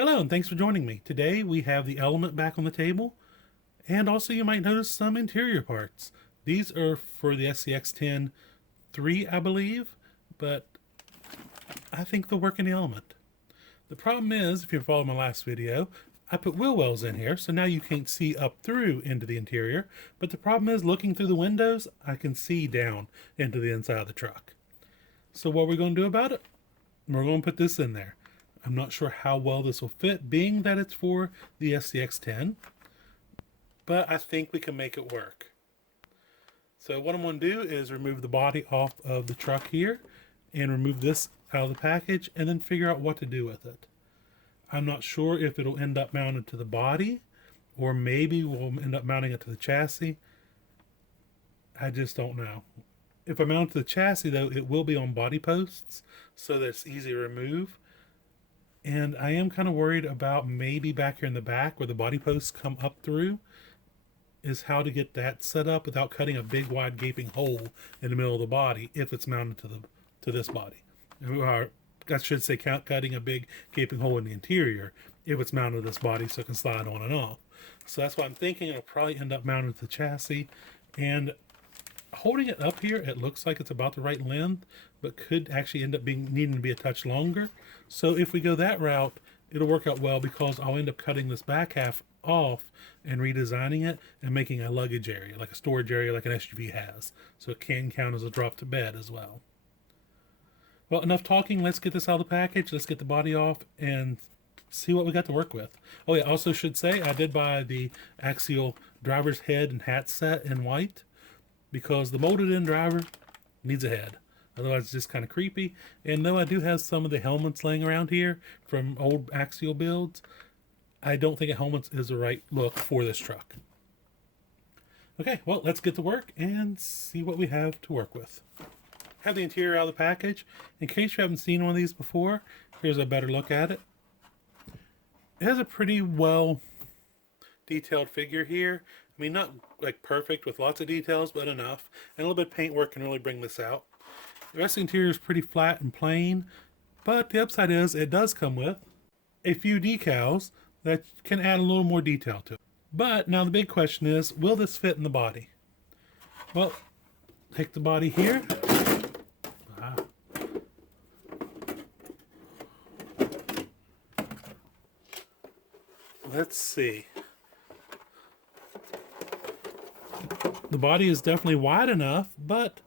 Hello and thanks for joining me. Today we have the Element back on the table, and also you might notice some interior parts. These are for the SCX-10 III, I believe, but I think they'll work in the Element. The problem is, if you followed my last video, I put wheel wells in here, so now you can't see up through into the interior, but the problem is, looking through the windows, I can see down into the inside of the truck. So what are we going to do about it? We're going to put this in there. I'm not sure how well this will fit, being that it's for the SCX-10, but I think we can make it work. So what I'm going to do is remove the body off of the truck here and remove this out of the package and then figure out what to do with it. I'm not sure if it'll end up mounted to the body or maybe we'll end up mounting it to the chassis. I just don't know. If I mount it to the chassis though, it will be on body posts so that it's easy to remove. And I am kind of worried about maybe back here in the back where the body posts come up through is how to get that set up without cutting a big wide gaping hole in the middle of the body if it's mounted to this body. Or I should say cutting a big gaping hole in the interior if it's mounted to this body so it can slide on and off. So that's what I'm thinking. It'll probably end up mounted to the chassis, and holding it up here, it looks like it's about the right length, but could actually end up needing to be a touch longer. So if we go that route, it'll work out well because I'll end up cutting this back half off and redesigning it and making a luggage area, like a storage area like an SUV has. So it can count as a drop to bed as well. Well, enough talking. Let's get this out of the package. Let's get the body off and see what we got to work with. Oh yeah, also should say I did buy the Axial driver's head and hat set in white, because the molded in driver needs a head. Otherwise it's just kind of creepy. And though I do have some of the helmets laying around here from old Axial builds, I don't think a helmet is the right look for this truck. Okay, well, let's get to work and see what we have to work with. Have the interior out of the package. In case you haven't seen one of these before, here's a better look at it. It has a pretty well detailed figure here. I mean, not like perfect with lots of details, but enough. And a little bit of paint work can really bring this out. The rest of the interior is pretty flat and plain, but the upside is it does come with a few decals that can add a little more detail to it. But now the big question is, will this fit in the body? Well, take the body here. Let's see. The body is definitely wide enough, but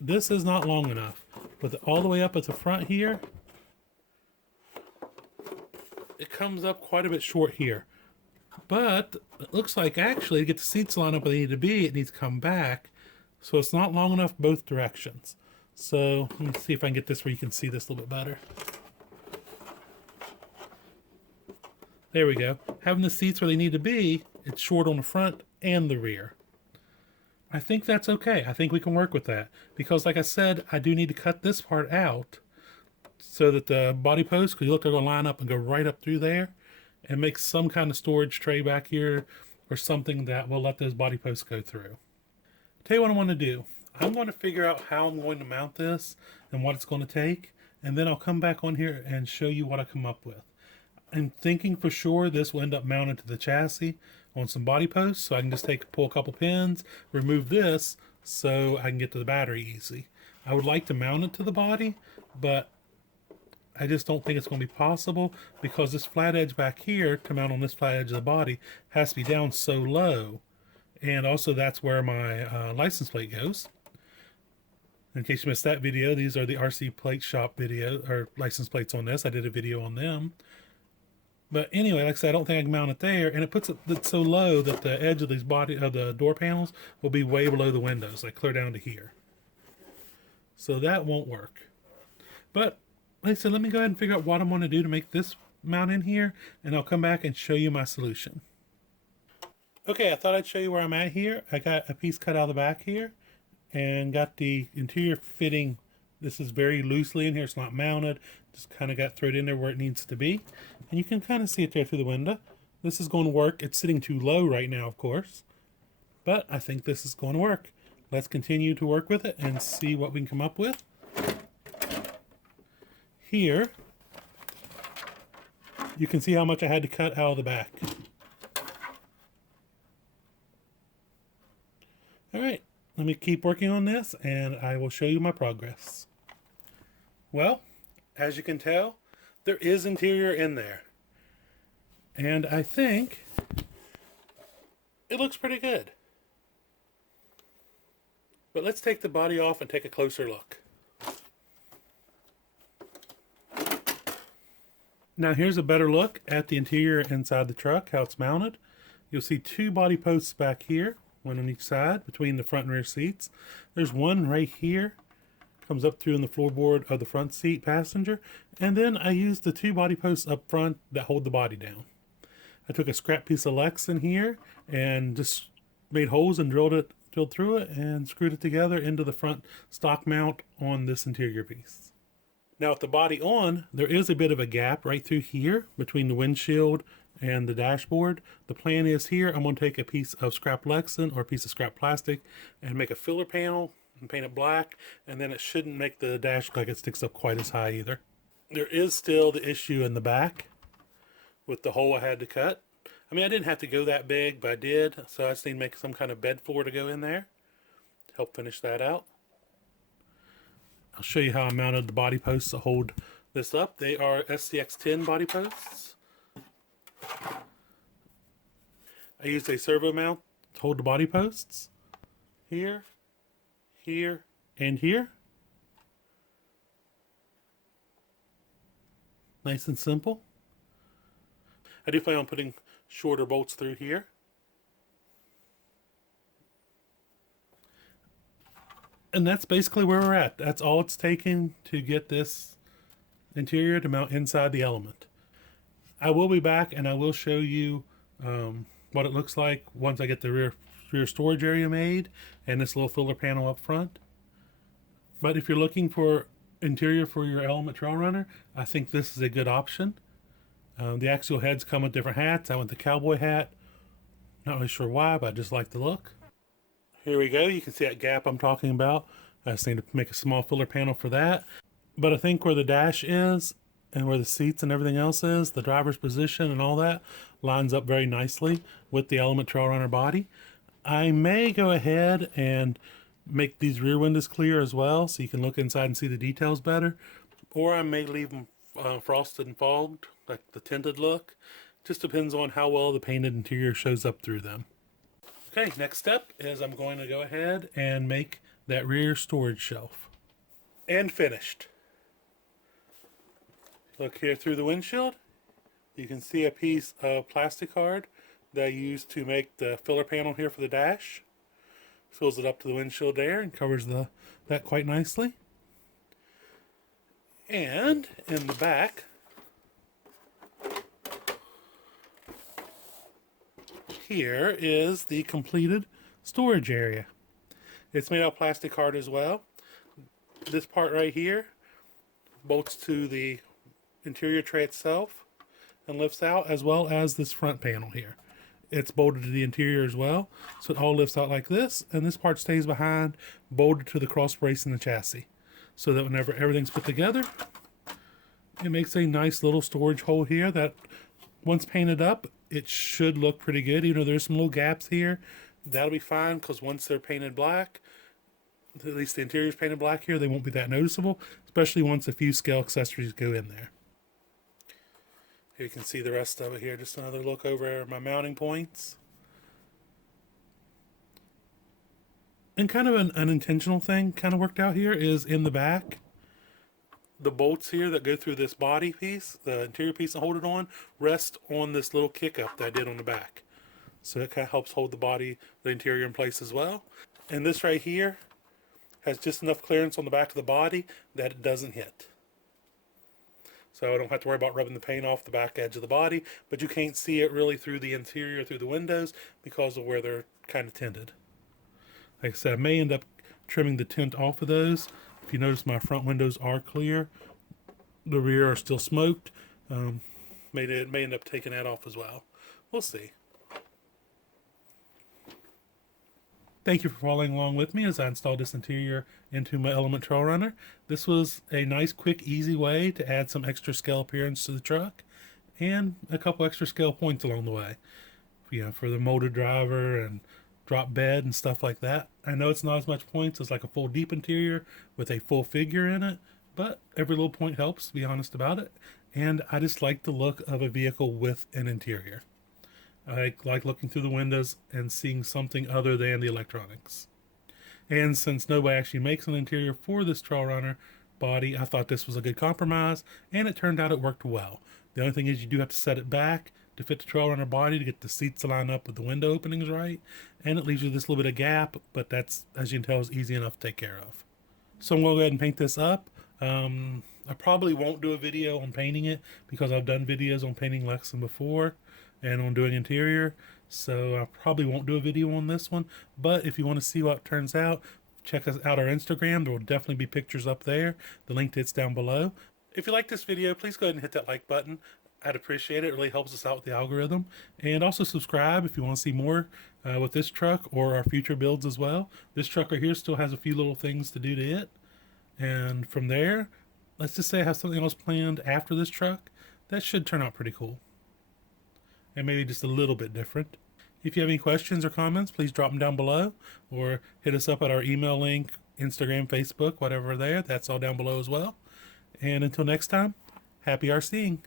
this is not long enough. With it all the way up at the front here, it comes up quite a bit short here. But it looks like actually to get the seats lined up where they need to be, it needs to come back. So it's not long enough both directions. So let me see if I can get this where you can see this a little bit better. There we go. Having the seats where they need to be, it's short on the front and the rear. I think that's okay. I think we can work with that. Because like I said, I do need to cut this part out so that the body posts, because you look, they're going to line up and go right up through there and make some kind of storage tray back here or something that will let those body posts go through. Tell you what I want to do. I'm going to figure out how I'm going to mount this and what it's going to take, and then I'll come back on here and show you what I come up with. I'm thinking for sure this will end up mounted to the chassis on some body posts, so I can just pull a couple pins, remove this so I can get to the battery easy. I would like to mount it to the body, but I just don't think it's going to be possible because this flat edge back here to mount on this flat edge of the body has to be down so low. And also that's where my license plate goes. In case you missed that video, these are the RC Plate Shop video or license plates on this. I did a video on them. But anyway, like I said, I don't think I can mount it there, and it puts it so low that the edge of these the door panels will be way below the windows, like clear down to here. So that won't work. But like I said, let me go ahead and figure out what I'm going to do to make this mount in here, and I'll come back and show you my solution. Okay, I thought I'd show you where I'm at here. I got a piece cut out of the back here, and got the interior fitting. This is very loosely in here. It's not mounted. Just kind of got thrown in there where it needs to be. And you can kind of see it there through the window. This is going to work. It's sitting too low right now, of course. But I think this is going to work. Let's continue to work with it and see what we can come up with. Here, You can see how much I had to cut out of the back. All right, let me keep working on this and I will show you my progress. Well, as you can tell, there is interior in there. And I think it looks pretty good. But let's take the body off and take a closer look. Now here's a better look at the interior inside the truck, how it's mounted. You'll see two body posts back here, one on each side between the front and rear seats. There's one right here, comes up through in the floorboard of the front seat passenger. And then I used the two body posts up front that hold the body down. I took a scrap piece of Lex in here and just made holes and drilled through it and screwed it together into the front stock mount on this interior piece. Now with the body on, there is a bit of a gap right through here between the windshield and the dashboard. The plan is here, I'm going to take a piece of scrap Lexan or a piece of scrap plastic and make a filler panel and paint it black, and then it shouldn't make the dash look like it sticks up quite as high either. There is still the issue in the back with the hole I had to cut. I mean, I didn't have to go that big, but I did, so I just need to make some kind of bed floor to go in there to help finish that out. I'll show you how I mounted the body posts to hold this up. They are SCX-10 body posts. I used a servo mount to hold the body posts. Here, here, and here. Nice and simple. I do plan on putting shorter bolts through here. And that's basically where we're at. That's all it's taking to get this interior to mount inside the Element. I will be back and I will show you what it looks like once I get the rear storage area made and this little filler panel up front. But if you're looking for interior for your Element Trail Runner, I think this is a good option. The axial heads come with different hats. I went the cowboy hat. Not really sure why, but I just like the look. Here we go. You can see that gap I'm talking about. I just need to make a small filler panel for that. But I think where the dash is and where the seats and everything else is, the driver's position and all that lines up very nicely with the Element Trail Runner body. I may go ahead and make these rear windows clear as well so you can look inside and see the details better. Or I may leave them frosted and fogged, like the tinted look. Just depends on how well the painted interior shows up through them. Okay, next step is I'm going to go ahead and make that rear storage shelf. And finished. Look here through the windshield. You can see a piece of plastic card that I used to make the filler panel here for the dash. Fills it up to the windshield there and covers that quite nicely. And in the back, here is the completed storage area. It's made out of plastic card as well. This part right here bolts to the interior tray itself and lifts out, as well as this front panel here. It's bolted to the interior as well, so it all lifts out like this, and this part stays behind, bolted to the cross brace in the chassis, so that whenever everything's put together, it makes a nice little storage hole here that once painted up, it should look pretty good. Even though there's some little gaps here, that'll be fine because once they're painted black, at least the interior is painted black here, they won't be that noticeable, especially once a few scale accessories go in there. Here you can see the rest of it here. Just another look over my mounting points. And kind of an unintentional thing kind of worked out here is in the back. The bolts here that go through this body piece, the interior piece and hold it on, rest on this little kick up that I did on the back. So it kind of helps hold the interior in place as well. And this right here has just enough clearance on the back of the body that it doesn't hit. So I don't have to worry about rubbing the paint off the back edge of the body, but you can't see it really through the interior, through the windows, because of where they're kind of tinted. Like I said, I may end up trimming the tint off of those. If you notice, my front windows are clear. The rear are still smoked. May end up taking that off as well. We'll see. Thank you for following along with me as I installed this interior into my Element Trail Runner. This was a nice, quick, easy way to add some extra scale appearance to the truck. and a couple extra scale points along the way, for the motor driver and drop bed and stuff like that. I know it's not as much points as like a full deep interior with a full figure in it, but every little point helps, to be honest about it. And I just like the look of a vehicle with an interior. I like looking through the windows and seeing something other than the electronics. And since nobody actually makes an interior for this Trail Runner body, I thought this was a good compromise, and it turned out it worked well. The only thing is you do have to set it back to fit the Trail Runner body to get the seats to line up with the window openings right, and it leaves you this little bit of gap, but that's, as you can tell, is easy enough to take care of. So I'm going to go ahead and paint this up. I probably won't do a video on painting it because I've done videos on painting Lexus before and on doing interior, so I probably won't do a video on this one. But if you want to see what it turns out, check us out our Instagram. There will definitely be pictures up there. The link to it's down below. If you like this video, please go ahead and hit that like button. I'd appreciate it. It really helps us out with the algorithm. And also subscribe if you want to see more with this truck or our future builds as well. This truck right here still has a few little things to do to it. And from there, let's just say I have something else planned after this truck. That should turn out pretty cool. And maybe just a little bit different. If you have any questions or comments, please drop them down below or hit us up at our email link, Instagram, Facebook, whatever there. That's all down below as well. And until next time, happy RCing.